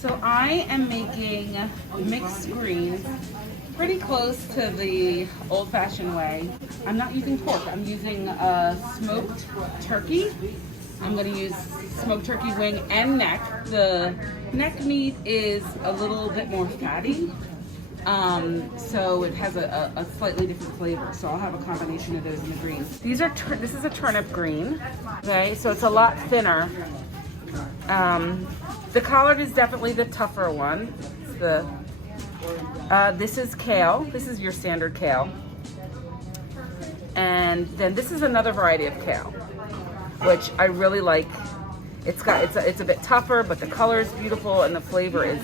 So I am making mixed greens pretty close to the old-fashioned way. I'm not using pork, I'm using smoked turkey. I'm gonna use smoked turkey wing and neck. The neck meat is a little bit more fatty, so it has a slightly different flavor. So I'll have a combination of those in the greens. This is a turnip green, okay? So it's a lot thinner. The collard is definitely the tougher one. This is kale. This is your standard kale. And then this is another variety of kale, which I really like. It's a bit tougher, but the color is beautiful and the flavor is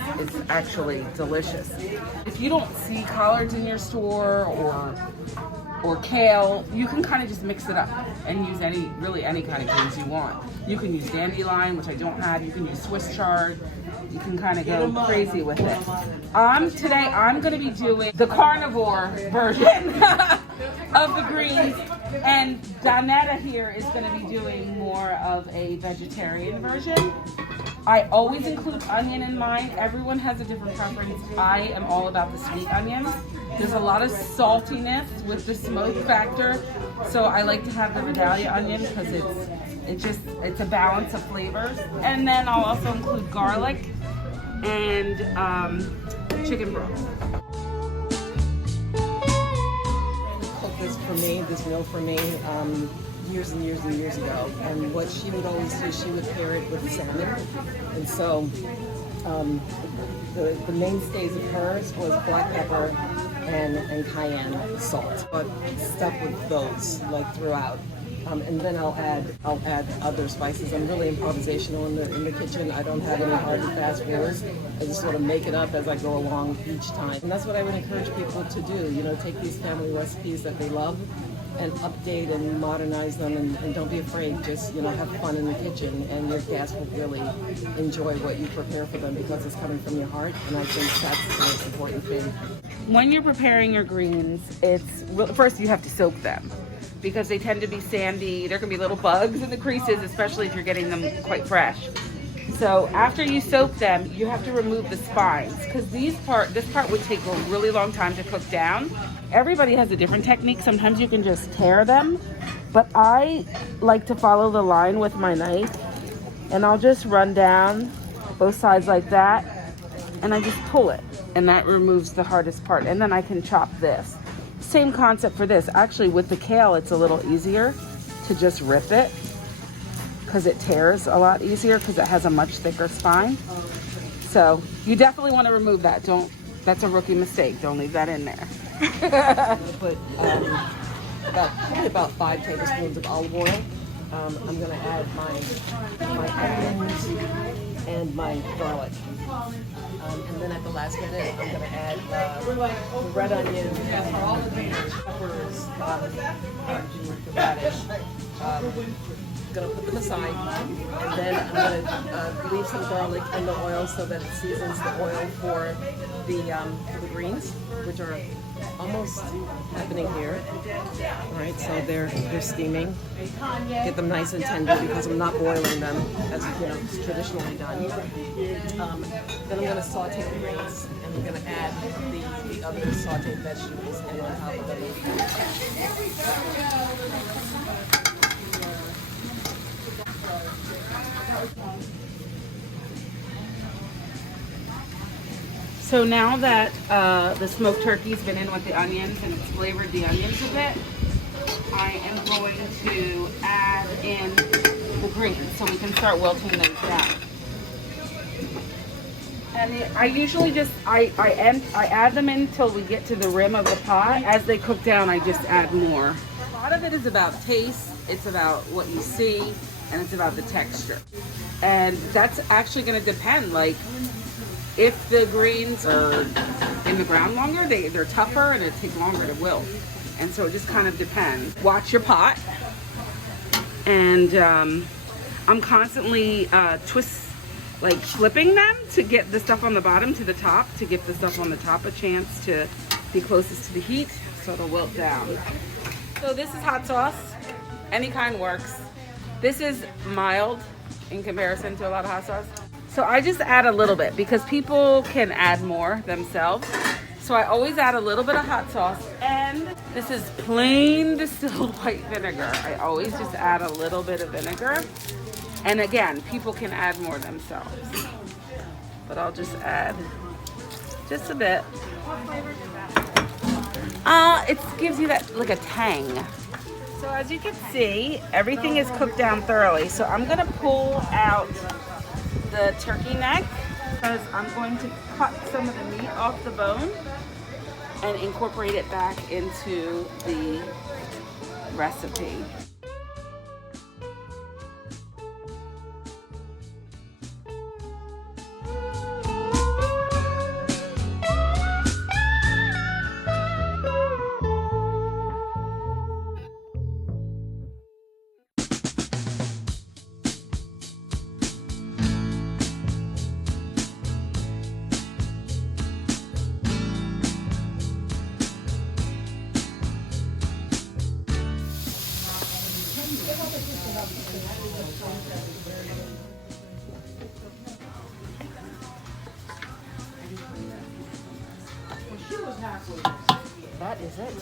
actually delicious. If you don't see collards in your store or kale, you can kind of just mix it up and use really any kind of greens you want. You can use dandelion, which I don't have. You can use Swiss chard. You can kind of go crazy with it. Today I'm going to be doing the carnivore version of the greens, and Donnetta here is going to be doing more of a vegetarian version. I always include onion in mine. Everyone has a different preference. I am all about the sweet onions. There's a lot of saltiness with the smoke factor, so I like to have the Vidalia onion because it's a balance of flavors. And then I'll also include garlic and chicken broth. Cooked this meal for me years and years and years ago, and what she would always do, she would pair it with salmon. And so the mainstays of hers was black pepper and cayenne salt, but stuck with those like throughout. And then I'll add other spices. I'm really improvisational in the kitchen. I don't have any hard and fast rules. I just sort of make it up as I go along each time. And that's what I would encourage people to do. You know, take these family recipes that they love and update and modernize them, and don't be afraid. Just, you know, have fun in the kitchen, and your guests will really enjoy what you prepare for them because it's coming from your heart. And I think that's the most important thing. When you're preparing your greens, first you have to soak them, because they tend to be sandy. There can be little bugs in the creases, especially if you're getting them quite fresh. So after you soak them, you have to remove the spines, because this part would take a really long time to cook down. Everybody has a different technique. Sometimes you can just tear them, but I like to follow the line with my knife, and I'll just run down both sides like that, and I just pull it, and that removes the hardest part. And then I can chop this. Same concept for this. Actually, with the kale, it's a little easier to just rip it because it tears a lot easier because it has a much thicker spine. So you definitely want to remove that. That's a rookie mistake. Don't leave that in there. Put probably about 5 tablespoons of olive oil. I'm going to add my onions and my garlic. And then at the last minute, I'm going to add red onions, peppers, radish. Going to put them aside, and then I'm going to leave some garlic in the oil so that it seasons the oil for the greens, which are almost happening here. All right, so they're steaming. Get them nice and tender because I'm not boiling them as you know it's traditionally done. Then I'm going to saute the greens, and I'm going to add the other sauteed vegetables in on top of them. So now that the smoked turkey's been in with the onions and it's flavored the onions a bit, I am going to add in the greens so we can start wilting those down. And I usually just, I add them in until we get to the rim of the pot. As they cook down, I just add more. A lot of it is about taste, it's about what you see, and it's about the texture. And that's actually going to depend, like, if the greens are in the ground longer, they're tougher and it takes longer to wilt. And so it just kind of depends. Watch your pot. And I'm constantly flipping them to get the stuff on the bottom to the top, to give the stuff on the top a chance to be closest to the heat so it'll wilt down. So this is hot sauce. Any kind works. This is mild in comparison to a lot of hot sauce. So I just add a little bit because people can add more themselves. So I always add a little bit of hot sauce, and this is plain distilled white vinegar. I always just add a little bit of vinegar. And again, people can add more themselves. But I'll just add just a bit. It gives you that, like a tang. So as you can see, everything is cooked down thoroughly. So I'm gonna pull out the turkey neck because I'm going to cut some of the meat off the bone and incorporate it back into the recipe. That is it.